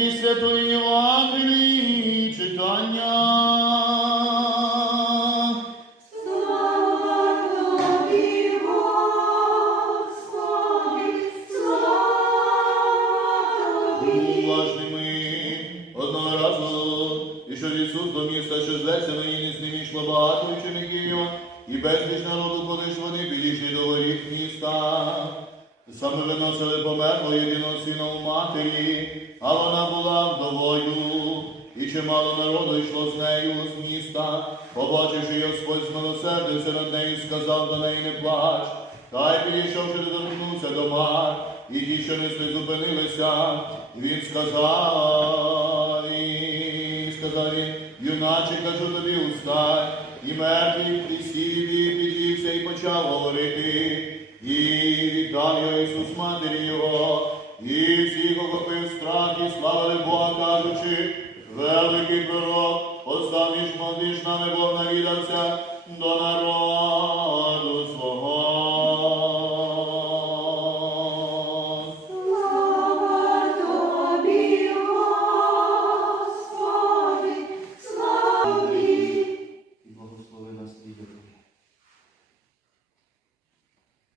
від Святої Євангелії читання. Слава тобі, Господи, слава тобі. Уважними одного разу, ішов Ісус до міста, що зветься нині з ним йшло багато учеників, і безліч народу, коли ж вони підійшли до воріт міста. Саме виносили померло єдиного сина у матері, а вона була вдовою. І чимало народу йшло з нею з міста, побачивши Господь змилосердився над нею, сказав до неї не плач. Та й підійшовши доторкнувся до мар, і ті, що несли, зупинилися. Він сказав, і сказав він, юначе, кажу тобі, устань, і мертвий і підвівся, і почав говорити віддав я Ісус Матері Його, і всіх охопив страх, і славили Бога, кажучи, великий пророк, постав між нами Бог навідався.